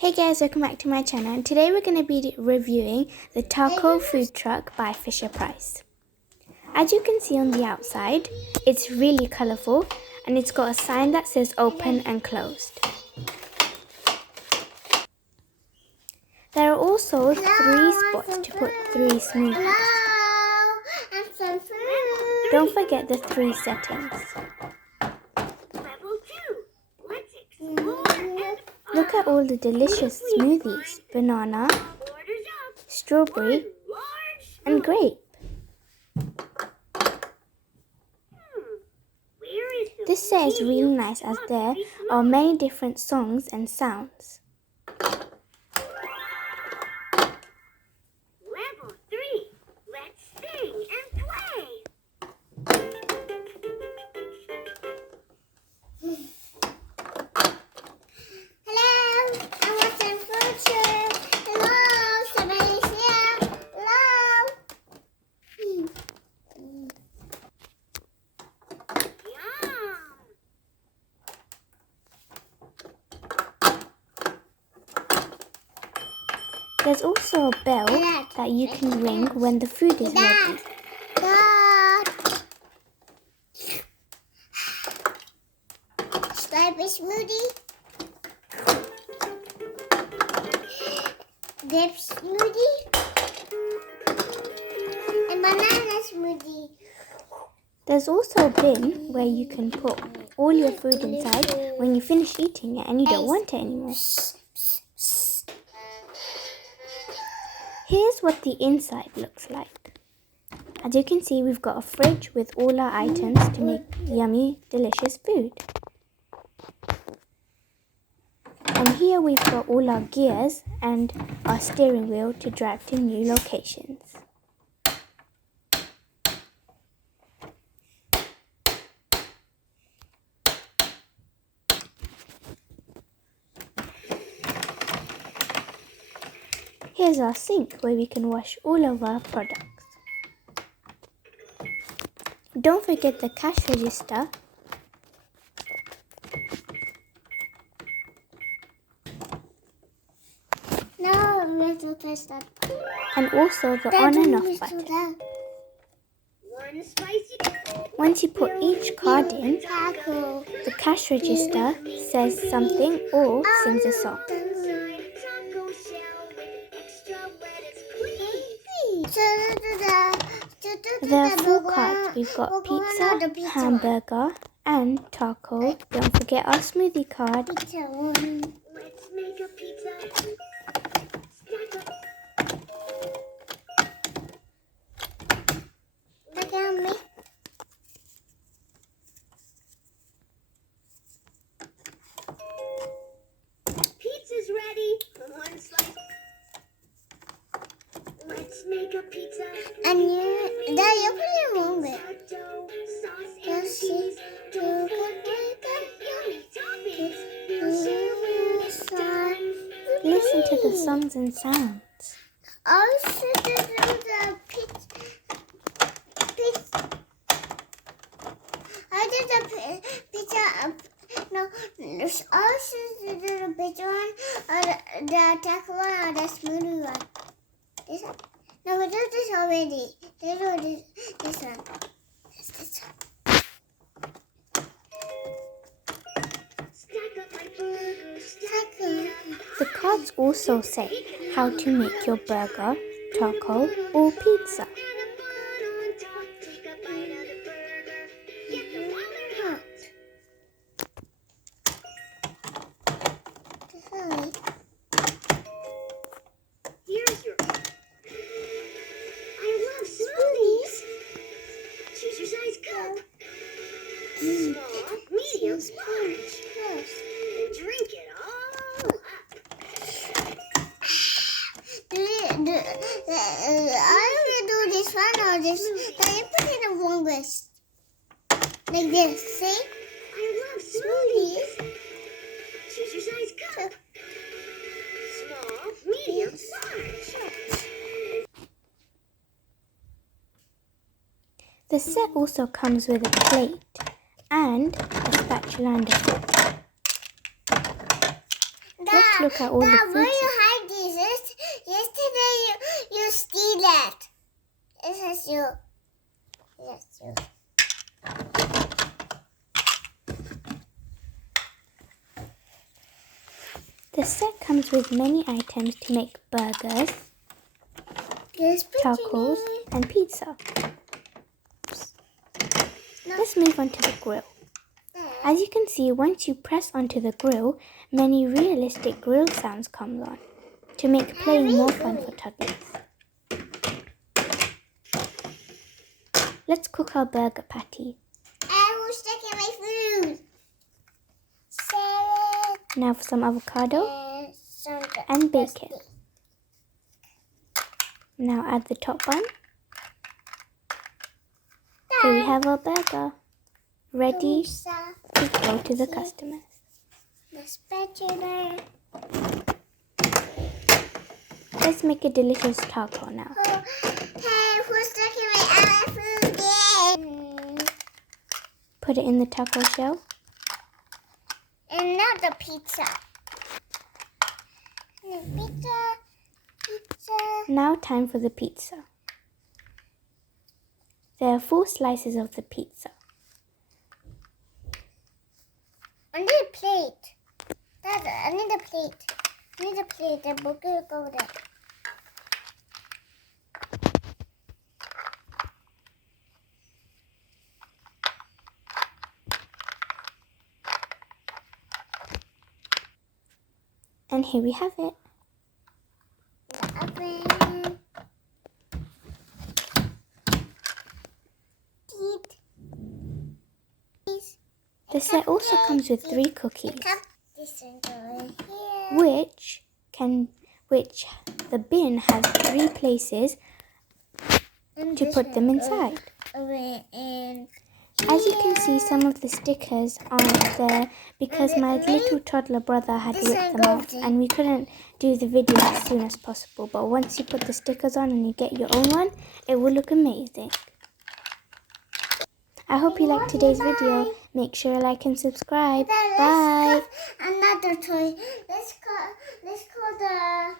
Hey guys, welcome back to my channel, and today we're going to be reviewing the taco food truck by Fisher-Price. As you can see on the outside, it's really colourful and it's got a sign that says open and closed. There are also 3 spots to put 3 smoothies. Don't forget the 3 settings. Look at all the delicious smoothies: banana, strawberry, and grape. This set is really nice as there are many different songs and sounds. Level 3, let's sing and play. Hello, I want some food too. Hello, somebody's here. Hello. Yum. There's also a bell that you can ring when the food is ready. Strawberry smoothie, grape smoothie, and banana smoothie. There's also a bin where you can put all your food inside when you finish eating it and you don't want it anymore. Here's what the inside looks like. As you can see, we've got a fridge with all our items to make yummy, delicious food. And here we've got all our gears and our steering wheel to drive to new locations. Here's our sink where we can wash all of our products. Don't forget the cash register . No, let's press that. And also the on and off button. One spicy. Once you put each card in, Taco. the cash register says something or sings a song. Taco shell with extra lettuce, please. There are 4 cards. We've got pizza, hamburger, and taco. Don't forget our smoothie card. Pizza one. Let's make a pizza. Stack up. Look at me. Pizza's ready. One slice. Let's make a pizza. And you put wrong with. Sauce and cheese. Yummy toppings. Listen to the songs and sounds. Also do the pizza. I did the pizza. No, also do the pizza one, or the taco one, or the smoothie one. This one. No, we did this already. This one. This one. This one. Stack up my burger. Stack up. The cards also say how to make your burger, taco, or pizza. Here's your. I love smoothies. Choose your size cup. Small, medium, large. And drink it all up. I don't do this one or this. Can you put it in one list? Like this, see? I love smoothies. Choose your size cup. Small, medium, large. The set also comes with a plate and a spatula and a fork. Let's Let's look at all the Dad, where food. you hide these? Yesterday you steal it. This is you. Yes, you. The set comes with many items to make burgers, Yes, tacos, and pizza. Let's move on to the grill. As you can see, once you press onto the grill, many realistic grill sounds come on to make playing more fun for toddlers. Let's cook our burger patty. I will stick in my food. Salad. Now for some avocado and bacon. Now add the top bun. Here we have our burger, ready to go to the customers. The spatula. Let's make a delicious taco now. Oh, hey, who's sticking my other food in? Put it in the taco shell. And now the pizza. Pizza. Now time for the pizza. There are 4 slices of the pizza. I need a plate. Dad, I need a plate. I need a plate. The burger go there. And here we have it. The oven. The set also comes with 3 cookies, This one go here. which the bin has 3 places And to this put them one inside. go over in As you can see, some of the stickers aren't there because my little toddler brother had ripped them off and we couldn't do the video as soon as possible. But once you put the stickers on and you get your own one, it will look amazing. I hope you liked today's video. Make sure you like and subscribe. Bye. Another toy. Let's call the